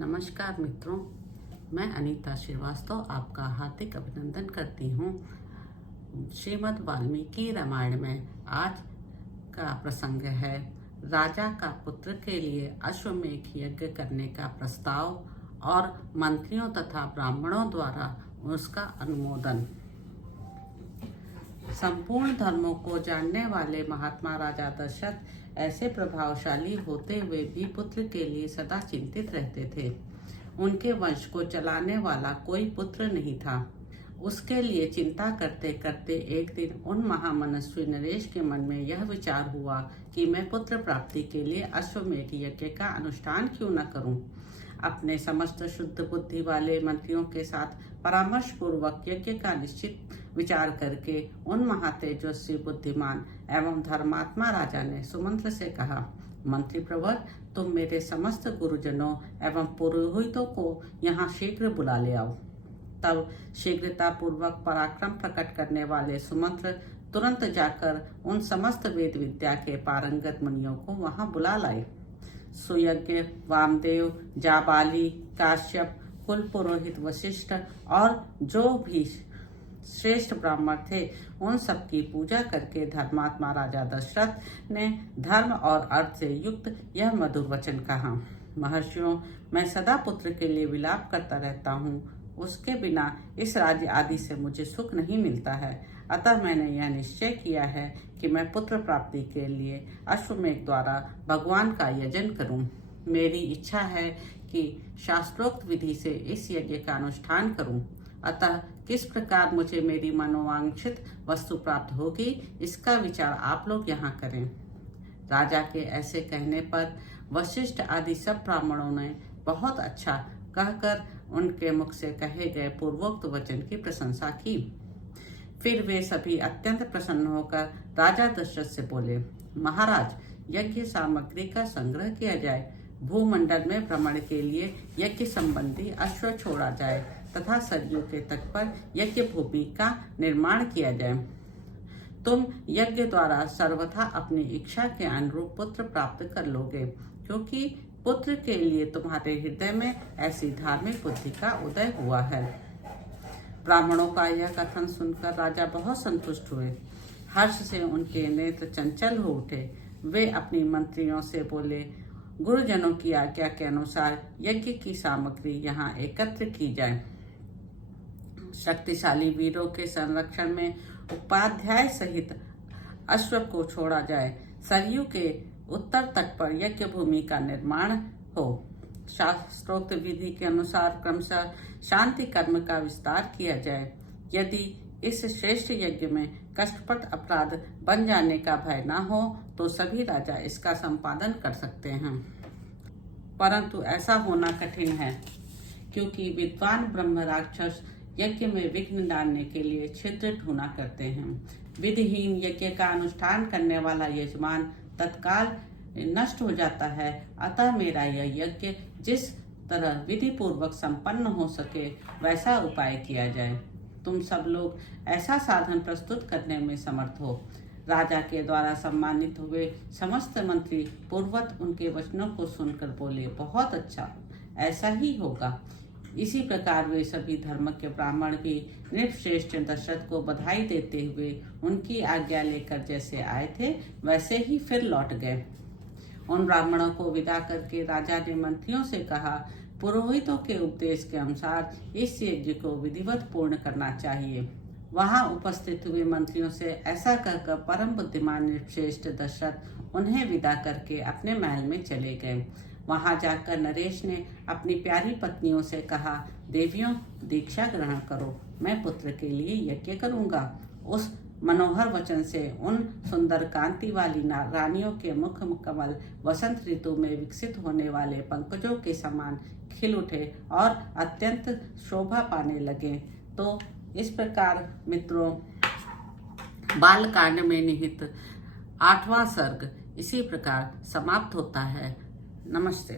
नमस्कार मित्रों, मैं अनीता श्रीवास्तव आपका हार्दिक अभिनंदन करती हूँ। श्रीमद् वाल्मीकि रामायण में आज का प्रसंग है राजा का पुत्र के लिए अश्वमेध यज्ञ करने का प्रस्ताव और मंत्रियों तथा ब्राह्मणों द्वारा उसका अनुमोदन। संपूर्ण धर्मों को जानने वाले महात्मा राजा दशरथ ऐसे प्रभावशाली होते हुए भी पुत्र के लिए सदा चिंतित रहते थे। उनके वंश को चलाने वाला कोई पुत्र नहीं था। उसके लिए चिंता करते करते एक दिन उन महामनस्वी नरेश के मन में यह विचार हुआ कि मैं पुत्र प्राप्ति के लिए अश्वमेध यज्ञ का अनुष्ठान क्यों न करूं। अपने समस्त शुद्ध बुद्धि वाले मंत्रियों के साथ परामर्श पूर्वक यज्ञ का निश्चित विचार करके उन महातेजस्वी बुद्धिमान एवं धर्मात्मा राजा ने सुमंत्र से कहा, मंत्री प्रवर, तुम मेरे समस्त गुरुजनों एवं पुरोहितों को यहाँ शीघ्र बुला ले आओ। तब शीघ्रता पूर्वक पराक्रम प्रकट करने वाले सुमंत्र तुरंत जाकर उन समस्त वेद विद्या के पारंगत मुनियों को वहां बुला लाए। सुयज्ञ, वामदेव, जाबाली, काश्यप, कुल पुरोहित वशिष्ठ और जो भी श्रेष्ठ ब्राह्मण थे उन सब की पूजा करके धर्मात्मा राजा दशरथ ने धर्म और अर्थ से युक्त यह मधुर वचन कहा, महर्षियों, मैं सदा पुत्र के लिए विलाप करता रहता हूँ। उसके बिना इस राज्य आदि से मुझे सुख नहीं मिलता है। अतः मैंने यह निश्चय किया है कि मैं पुत्र प्राप्ति के लिए अश्वमेध द्वारा भगवान का यजन करूं। मेरी इच्छा है कि शास्त्रोक्त विधि से इस यज्ञ का अनुष्ठान करूं। अतः किस प्रकार मुझे मेरी मनोवांछित वस्तु प्राप्त होगी, इसका विचार आप लोग यहाँ करें। राजा के ऐसे कहने पर वशिष्ठ आदि सब ब्राह्मणों ने बहुत अच्छा कहकर उनके मुख से कहे गए पूर्वोक्त वचन की प्रशंसा की। फिर वे सभी अत्यंत प्रसन्न होकर राजा दशरथ से बोले, महाराज, यज्ञ सामग्री का संग्रह किया जाए, भूमंडल में भ्रमण के लिए यज्ञ संबंधी अश्व छोड़ा जाए तथा सरयू के तट पर यज्ञ भूमि का निर्माण किया जाए। तुम यज्ञ द्वारा सर्वथा अपनी इच्छा के अनुरूप पुत्र प्राप्त कर लोगे, क्योंकि पुत्र के लिए तुम्हारे हृदय में ऐसी धार्मिक बुद्धि का उदय हुआ है। ब्राह्मणों का यह कथन सुनकर राजा बहुत संतुष्ट हुए। हर्ष से उनके नेत्र चंचल हो उठे। वे अपनी मंत्रियों से बोले, गुरुजनों की आज्ञा के अनुसार यज्ञ की सामग्री यहाँ एकत्र की जाए। शक्तिशाली वीरों के संरक्षण में उपाध्याय सहित अश्व को छोड़ा जाए। सरयू के उत्तर तट पर यज्ञ भूमि का निर्माण हो। शास्त्रोक्त विधि के अनुसार क्रमशः शांति कर्म का विस्तार किया जाए। यदि इस श्रेष्ठ यज्ञ में कष्टप्रद अपराध बन जाने का भय न हो तो सभी राजा इसका संपादन कर सकते हैं, परंतु ऐसा होना कठिन है, क्योंकि विद्वान ब्रह्म राक्षस यज्ञ में विघ्न डालने के लिए छिद्र ढूंढा करते हैं। विधिहीन यज्ञ का अनुष्ठान करने वाला यजमान तत्काल नष्ट हो जाता है। अतः मेरा यह यज्ञ जिस तरह विधि पूर्वक संपन्न हो सके वैसा उपाय किया जाए। तुम सब लोग ऐसा साधन प्रस्तुत करने में समर्थ हो। राजा के द्वारा सम्मानित हुए समस्त मंत्री पूर्वत उनके वचनों को सुनकर बोले, बहुत अच्छा, ऐसा ही होगा। इसी प्रकार वे सभी धर्म के ब्राह्मण भी नृपश्रेष्ठ दशरथ को बधाई देते हुए उनकी आज्ञा लेकर जैसे आए थे वैसे ही फिर लौट गए। उन ब्राह्मणों को विदा करके राजा ने मंत्रियों से कहा, पुरोहितों के उपदेश के अनुसार इस यज्ञ को विधिवत पूर्ण करना चाहिए। वहां उपस्थित हुए मंत्रियों से ऐसा कहकर परम बुद्धिमान श्रेष्ठ दशरथ उन्हें विदा करके अपने महल में चले गए। वहां जाकर नरेश ने अपनी प्यारी पत्नियों से कहा, देवियों, दीक्षा ग्रहण करो, मैं पुत्र के लिए यज्ञ करूंगा। उस मनोहर वचन से उन सुंदर कांति वाली रानियों के मुख कमल वसंत ऋतु में विकसित होने वाले पंकजों के समान खिल उठे और अत्यंत शोभा पाने लगे। तो इस प्रकार मित्रों, बाल कांड में निहित 8वां सर्ग इसी प्रकार समाप्त होता है। नमस्ते।